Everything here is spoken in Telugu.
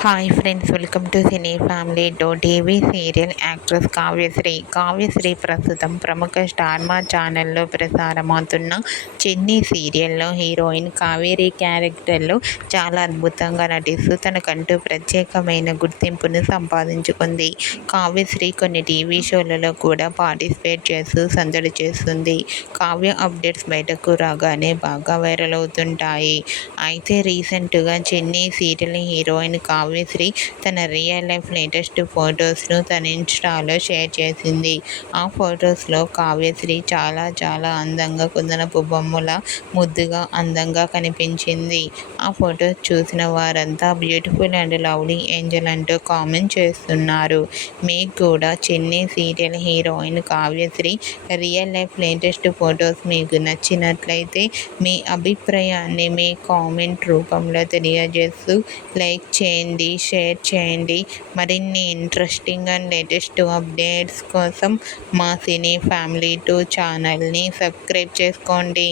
Hi friends, welcome to cine family TV serial actress Kavyasri ప్రస్తుతం ప్రముఖ స్టార్ మా ఛానల్లో ప్రసారమవుతున్న చెన్నీ సీరియల్లో హీరోయిన్ కావేరి క్యారెక్టర్లో చాలా అద్భుతంగా నటిస్తూ తనకంటూ ప్రత్యేకమైన గుర్తింపును సంపాదించుకుంది. కావ్యశ్రీ కొన్ని టీవీ షోలలో కూడా పార్టిసిపేట్ చేస్తూ సందడి చేస్తుంది. కావ్య అప్డేట్స్ బయటకు రాగానే బాగా వైరల్ అవుతుంటాయి. అయితే రీసెంట్గా చెన్నీ సీరియల్ హీరోయిన్ కావ్యశ్రీ తన రియల్ లైఫ్ లేటెస్ట్ ఫొటోస్ను తన ఇన్స్టాలో షేర్ చేసింది. ఆ ఫొటోస్లో కావ్యశ్రీ చాలా చాలా అందంగా కుందనపు బొమ్మల ముద్దుగా అందంగా కనిపించింది. ఆ ఫొటోస్ చూసిన వారంతా బ్యూటిఫుల్ అండ్ లవ్లీ ఏంజల్ అంటూ కామెంట్ చేస్తున్నారు. మీకు కూడా చెన్నీ serial heroine Kavyasri real life latest photos మీకు నచ్చినట్లయితే మీ అభిప్రాయాన్ని మీ కామెంట్ రూపంలో తెలియజేస్తూ లైక్ చేయండి, షేర్ చేయండి. మరిన్ని ఇంట్రెస్టింగ్ అండ్ లేటెస్ట్ అప్డేట్స్ కోసం మా సినీ ఫ్యామిలీ ఛానల్ని సబ్స్క్రైబ్ చేసుకోండి.